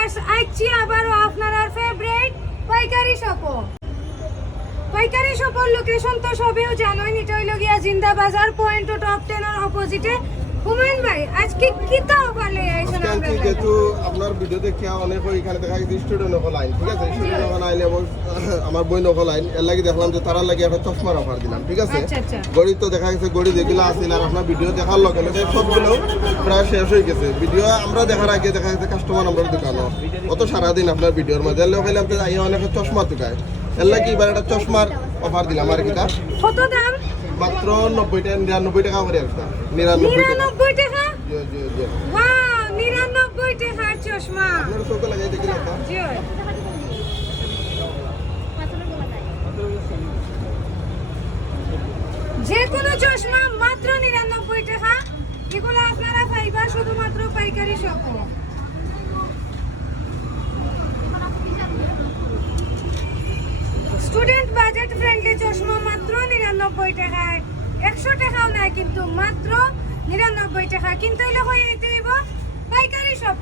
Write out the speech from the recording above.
Viewers আইছি আবারও আপনার ফেভারিট পাইকারি শপ। পাইকারি শপের লোকেশন তো সবেও জানোই, এটা হইল গিয়া জিন্দা বাজার পয়েন্ট টপ 10 এর অপোজিটে। হুমায়ুন ভাই আজকে কি তা অফার লই আইছেন আমরা? যেহেতু আপনার ভিডিও দেখে অনেক এখানে দেখা গেছে স্টুডেন্ট নকল লাইন, ঠিক আছে? স্টুডেন্ট নকল লাইন এবং আমার বই নকল লাইন, এর লাগি দেখলাম যে তারা লাগি একটা চশমার অফার দিলাম, ঠিক আছে? গড়ি তো দেখা গেছে গড়ি যেগুলো আসছিল আর আপনার ভিডিও দেখার লগে লগে সবগুলো প্রায় শেষ হয়ে গেছে। ভিডিও আমরা দেখার আগে দেখা গেছে কাস্টমার আমরা দোকানো অত সারাদিন আপনার ভিডিওর মাঝে এলে হইলাম তো যাই অনেক চশমা তুকায়, এর লাগি এবার একটা চশমার অফার দিলাম আর কি। কত দাম? মাত্র 99 টাকা করে একটা 99 টাকা। ওয়াও 99 টাকার চশমা আপনার চোখে লাগাই দেখি না জি। যে কোনো চশমা মাত্র 99 টাকা। এগুলো আপনারা পাইবা শুধুমাত্র পাইকারি শপ। স্টুডেন্ট বাজেট ফ্রেন্ডলি চশমা মাত্র 99 টাকায়। 100 টাকাও নাই কিন্তু মাত্র 99 টাকা। কিন্তু এলে হয়ে যেতে পাইকারি শপ।